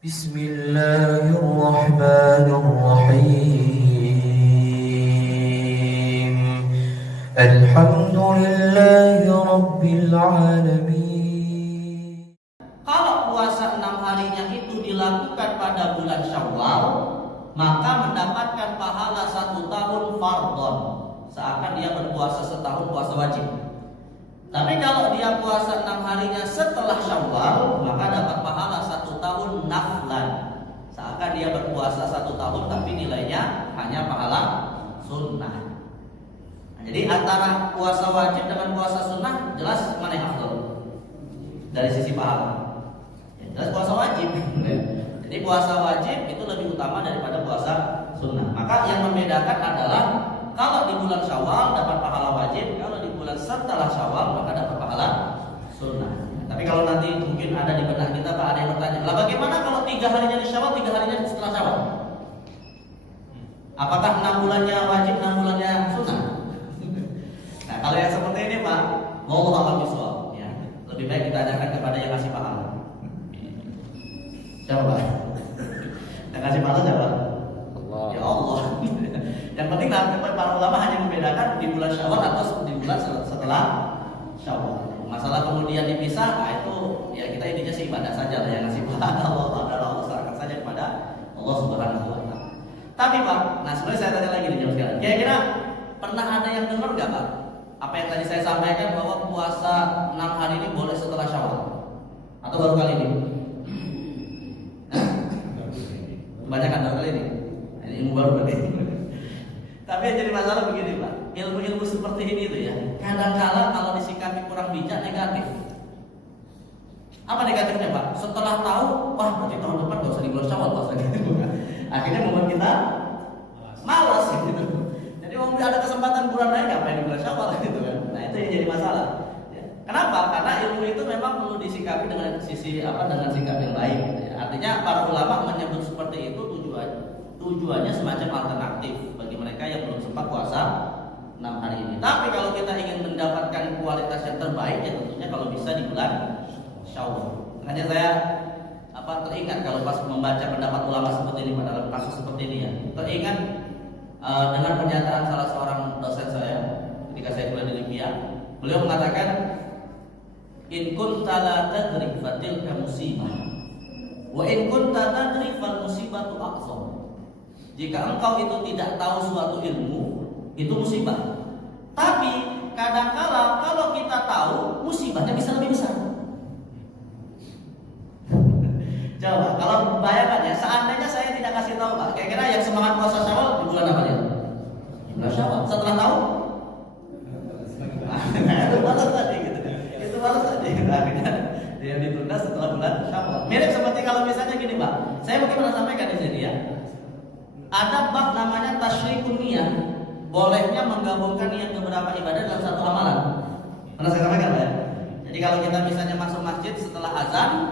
Bismillahirrahmanirrahim. Alhamdulillahi Rabbil Alamin. Kalau puasa 6 harinya itu dilakukan pada bulan Syawal, maka mendapatkan pahala 1 tahun fardhon, seakan dia berpuasa setahun puasa wajib. Tapi kalau dia puasa 6 harinya setelah Syawal, maka dapat pahala 1 tahun naflan, seakan dia berpuasa 1 tahun tapi nilainya hanya pahala sunnah. Nah, jadi antara puasa wajib dengan puasa sunnah, jelas mana yang afdal dari sisi pahala? Ya, jelas puasa wajib. Jadi puasa wajib itu lebih utama daripada puasa sunnah. Maka yang membedakan adalah kalau di bulan Syawal dapat pahala wajib, kalau di bulan setelah Syawal maka dapat pahala sunnah. Tapi kalau nanti mungkin ada di benak kita, Pak, ada yang bertanya, lah bagaimana kalau 3 harinya di Syawal, 3 harinya setelah Syawal? Apakah 6 bulannya wajib, 6 bulannya sunnah? Nah, kalau yang seperti ini, Pak, wallahu a'lam bishawab, ya. Lebih baik ditanyakan kepada yang ngasih pahala. Siapa, Pak? Yang ngasih pahala siapa? Allah. Ya Allah. Yang penting para ulama hanya membedakan di bulan Syawal atau di bulan setelah Syawal. Masalah kemudian dipisah, nah itu ya kita intinya sih ibadah saja lah, yang ngasih pahala Allah serahkan saja kepada Allah Subhanahu wa taala. Tapi Pak, nah sebenarnya saya tanya lagi nih jam sekarang. Kira-kira pernah ada yang dengar nggak, Pak? Apa yang tadi saya sampaikan bahwa puasa 6 hari ini boleh setelah Syawal? Atau baru kali ini? Kebanyakan baru kali ini. Ini ilmu baru berarti. Tapi yang jadi masalah begini, Pak, ilmu-ilmu seperti ini itu ya, kadang-kala kalau disikapi kurang bijak negatif. Apa negatifnya, Pak? Setelah tahu, wah berarti tahun depan gak usah di bulan Syawal puasa gitu. Akhirnya membuat kita malas gitu. Jadi mau ada kesempatan bulan lain ngapain di bulan Syawal gitu kan. Nah itu yang jadi masalah. Ya. Kenapa? Karena ilmu itu memang perlu disikapi dengan dengan sikap yang baik. Ya. Artinya para ulama menyebut seperti itu tujuannya semacam alternatif bagi mereka yang belum sempat puasa 6 hari ini. Tapi kalau kita ingin mendapatkan kualitas yang terbaik, ya tentunya kalau bisa di bulan Syawal. Makanya saya teringat kalau pas membaca pendapat ulama seperti ini pada kasus seperti ini ya, teringat dengan pernyataan salah seorang dosen saya ketika saya kuliah di Libya. Beliau mengatakan, in kunta la tadri fatilka musibah wa in kunta tadri fal musibatu aqsam. Jika engkau itu tidak tahu suatu ilmu, itu musibah. Tapi kadangkala kalau kita tahu, musibahnya bisa lebih besar. Coba, kalau bayangkan ya, seandainya saya tidak kasih tahu, Pak, kira-kira yang semangat puasa Syawal di bulan apa dia? Bulan Syawal. Setelah tahu? Itu balas tadi gitu. Itu balas tadi. Akhirnya dia ditunda setelah bulan Syawal. Mirip seperti kalau misalnya gini, Pak. Saya mungkin pernah sampaikan di sini ya. Ada bab namanya tasyrikun niyah, bolehnya menggabungkan niat beberapa ibadah dalam satu amalan. Pernah saya sampaikan, Pak ya? Jadi kalau kita misalnya masuk masjid setelah azan,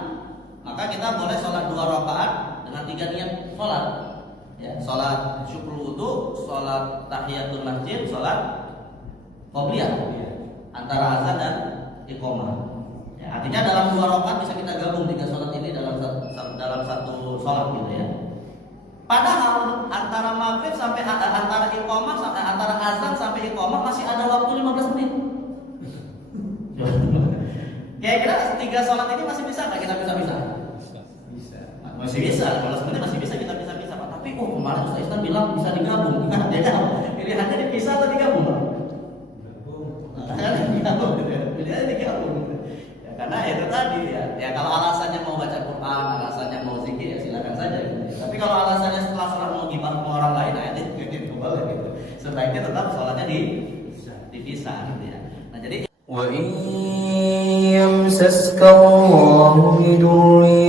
maka kita boleh sholat 2 rakaat dengan 3 niat sholat. Ya, sholat syukur wudu, sholat tahiyatul masjid, sholat qobliyah antara azan dan iqamah. Ya, artinya dalam 2 rakaat bisa kita gabung 3 sholat ini dalam satu sholat gitu ya. Padahal antara maghrib sampai antara iqamah sampai antara azan sampai iqamah masih ada waktu 15 menit. Kira-kira 3 sholat ini masih bisa nggak kita bisa? Masih bisa. 15 menit masih bisa kita bisa Pak. Tapi kemarin Ustaz Istan bilang bisa digabung. Pilihannya dipisah atau digabung, Pak? Pilihannya digabung. Ya, karena itu tadi ya kalau alasannya mau baca Quran, alasannya mau zikir ya silakan saja. Tapi kalau alasannya setelah sholat mau gibah sama orang lain, nah itu boleh gitu. Sebaiknya tetap sholatnya dipisah gitu ya. Nah jadi wa in yamsaska Allahu bidurrin